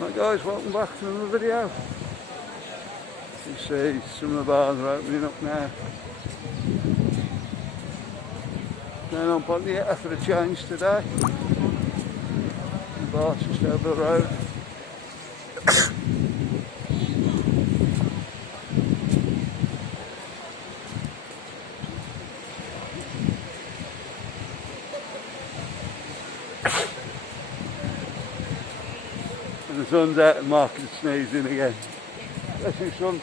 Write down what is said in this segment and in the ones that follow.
Right guys, welcome back to another video. You see some of the bars are opening up now. Going on Pontiac for a change today. The bar's just over the road. And the sun's out and Mark is sneezing again. Bless you, son.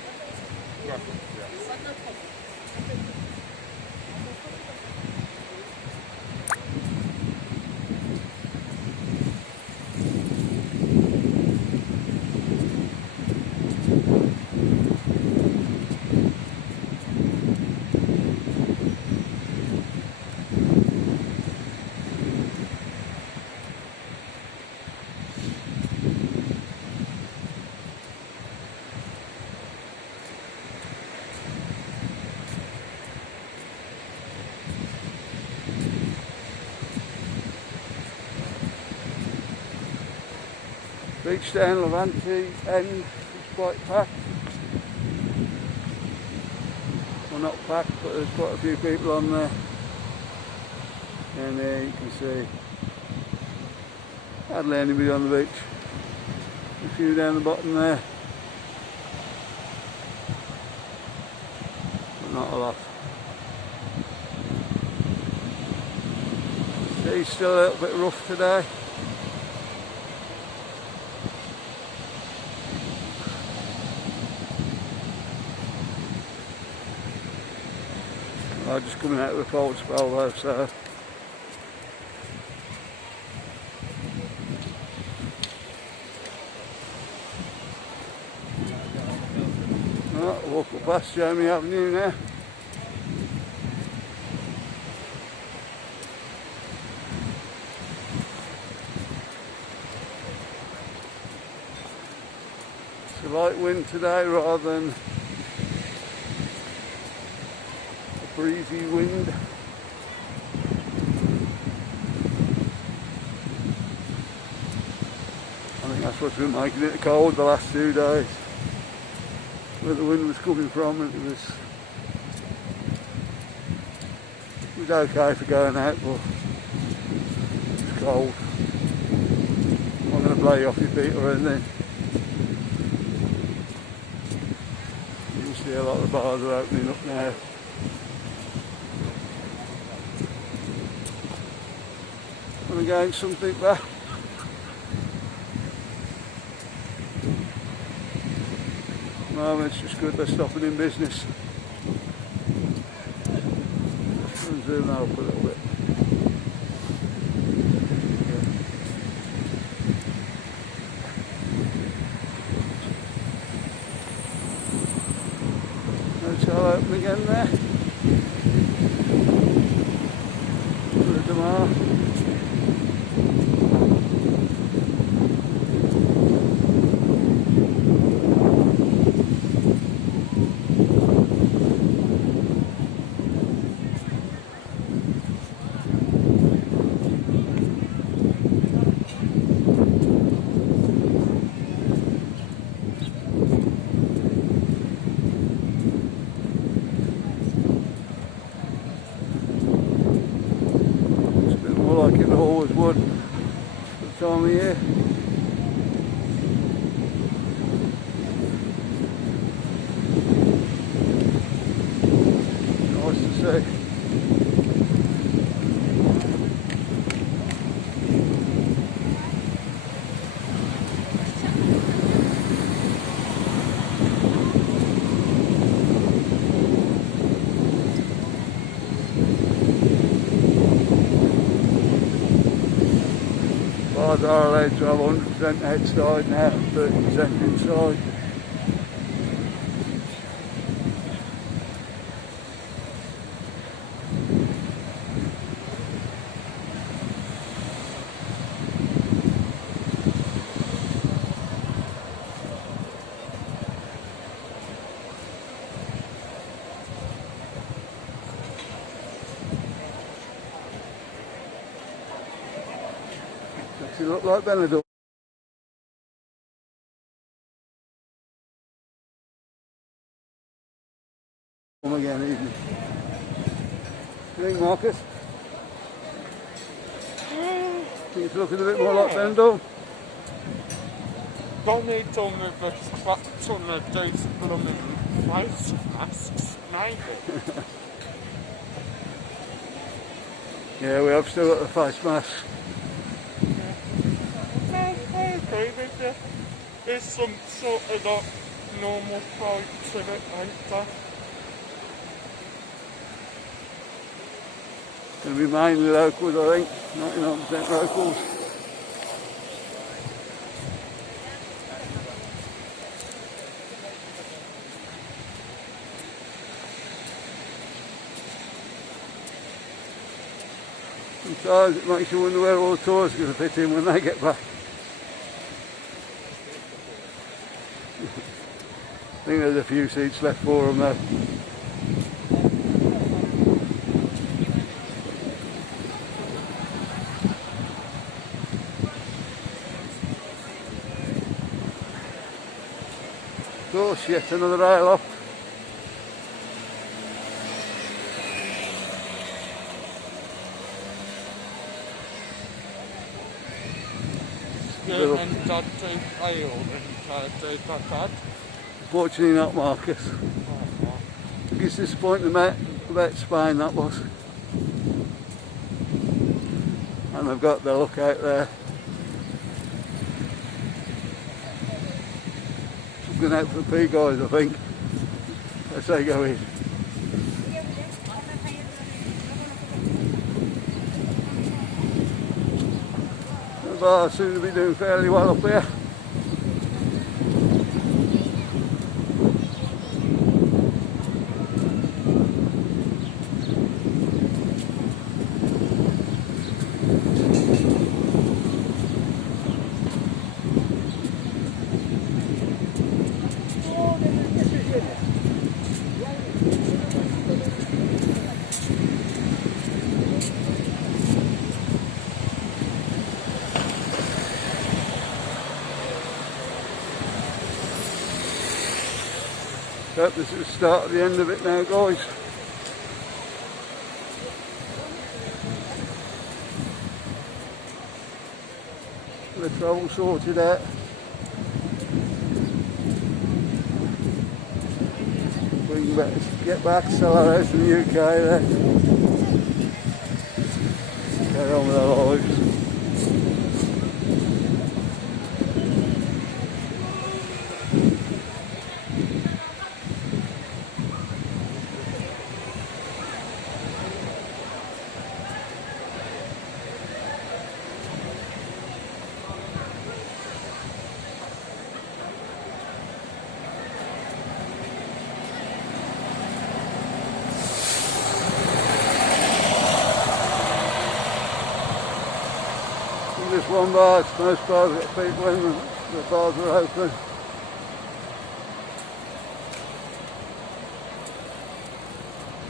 Beach down Levante end is quite packed. Well, not packed, but there's quite a few people on there. And there you can see hardly anybody on the beach. A few down the bottom there, but not a lot. Sea's still a little bit rough today. I'm just coming out of a cold spell though, so right, walk up past Jamie Avenue now. It's a light wind today rather than breezy wind. I think that's what's been making it cold the last 2 days. Where the wind was coming from, and it was okay for going out, but it's cold. I'm not going to blow you off your feet or anything. You can see a lot of the bars are opening up now. I'm going something back. No, it's just good they're stopping in business. I'll zoom out a little bit. Hotel open again there. For the tomorrow. Like it always would at the time of year. Nice to see. Bars are allowed to have 100% outside now, 30% inside. Makes it look like Benidorm. again, isn't it? You think, Marcus? Think it's looking a bit more like Benidorm? Don't need to move the scraps on the days blooming face masks, maybe. Yeah, we have still got the face mask. I agree with you. There's some sort of like normal pride to it, ain't there? Going to be mainly locals, I think. 99% locals. Sometimes it makes you wonder where all the tourists are going to fit in when they get back. I think there's a few seats left for them though. Of course, yet another rail off. And Dad do fail and do Dad. Fortunately not, Marcus. It's disappointing about Spain, that was. And they've got the lookout there. Looking out for the P guys, I think, as they go in. The bar seems to be doing fairly well up here. Yep, this is the start of the end of it now, guys. The travel sorted out. We can get back, sell our house in the UK there. Carry on with our lives. Just one bar, most bars got people in, the bars are open.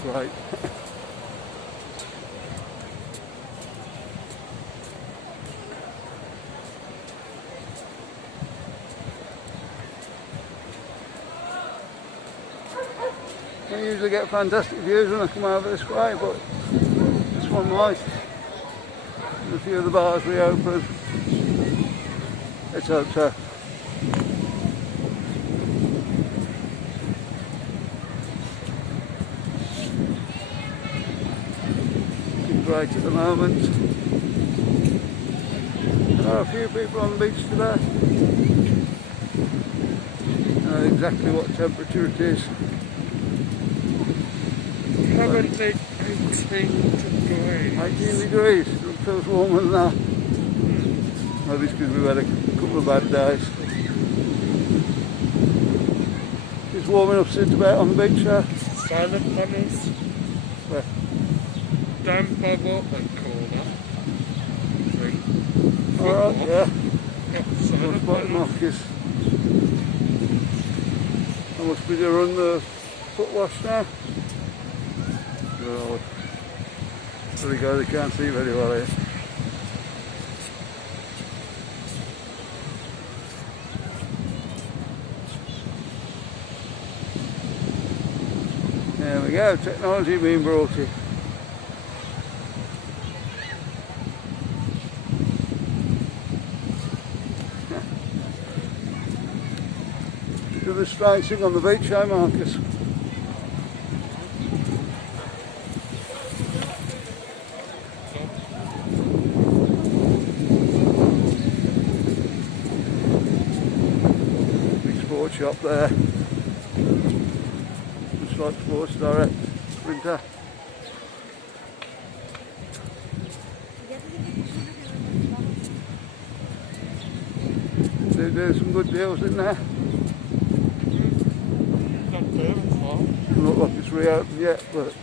Great. I usually get fantastic views when I come over this way, but this one might. A few of the bars reopened. Let's hope so. Looking great at the moment. There are a few people on the beach today. I know exactly what temperature it is. 18 degrees. 18 degrees. It feels warmer than that. Maybe it's because we've had a couple of bad days. It's warm enough to sit about on the beach there. Silent bunnies. Where? Down by what they call that. Alright, yeah. Silent bunnies. Marcus. I must be to run the foot wash now. Well, there we go, they can't see very well here. There we go, technology being brought in. Do the strange thing on the beach, eh, Marcus? Big sports shop there. Looks like Sports Direct printer. There's some good deals in there. Not there as well. Doesn't look like it's reopened yet, but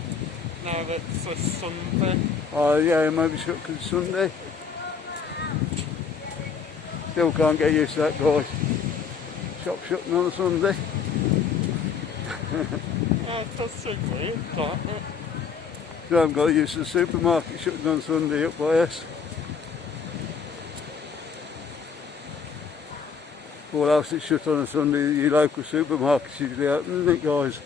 No, that's a Sunday. oh yeah, maybe shut because it's Sunday. Still can't get used to that, guys. Shop shutting on a Sunday. Oh, it does seem weird, doesn't it? You haven't got used to the supermarket shutting on Sunday up by us. All else it's shut on a Sunday, your local supermarket's usually open, isn't it, guys?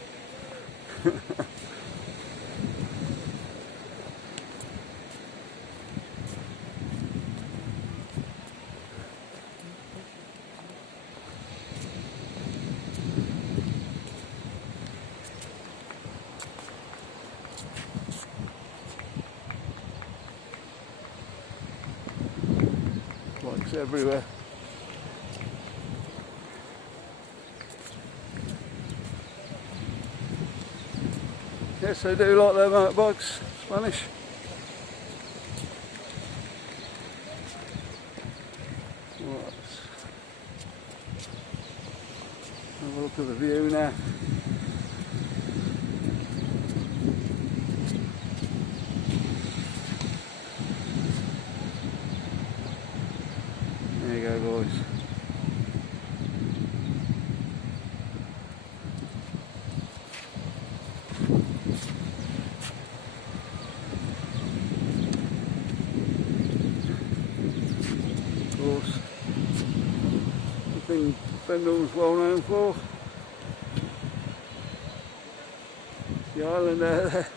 Bikes everywhere. Yes, they do like their motorbikes, Spanish. Right. Have a look at the view now. There you go, guys. Of course, the thing Benidorm's well known for. The island out there.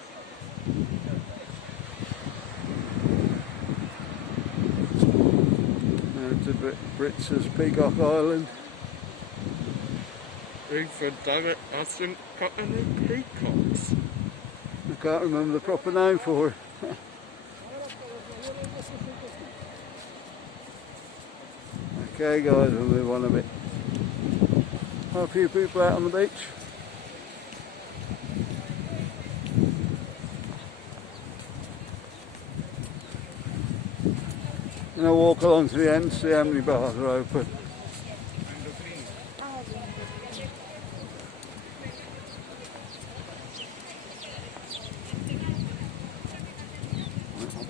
Now to Brits' Peacock Island. Even though it hasn't got any peacocks. I can't remember the proper name for it. Okay guys, we'll move on a bit. A few people out on the beach. And I'll walk along to the end, see how many bars are open.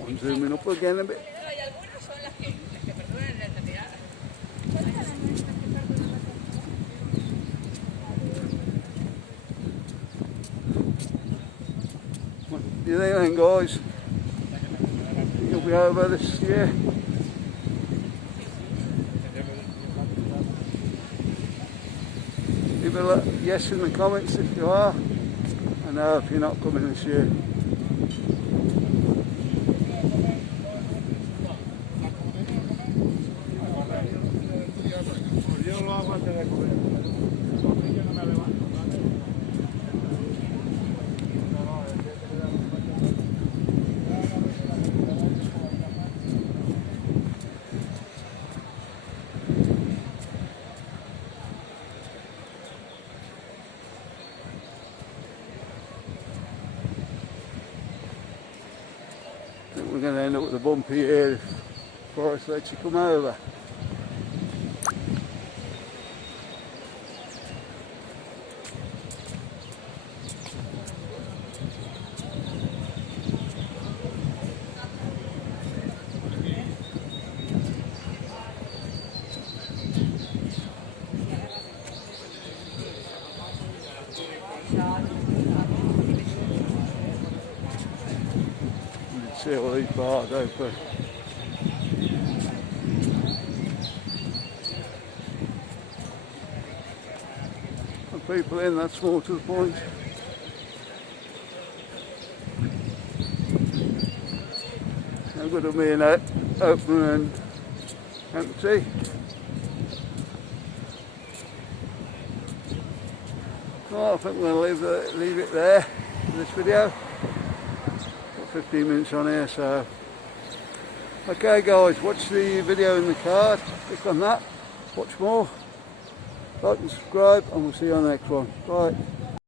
I'm zooming up again a bit. What do you think then, guys? Think you'll be over this year? Leave a yes in the comments if you are, and no if you're not coming this year. I think we're going to end up with a bumpy here if Forest lets you come over. See all these bars open. And people in, that's more to the point. I'm good at being open and empty. Well, I think we're going to leave it there for this video. Got 15 minutes on here, so okay guys, watch the video in the card, click on that, watch more, like and subscribe, and we'll see you on the next one. Bye.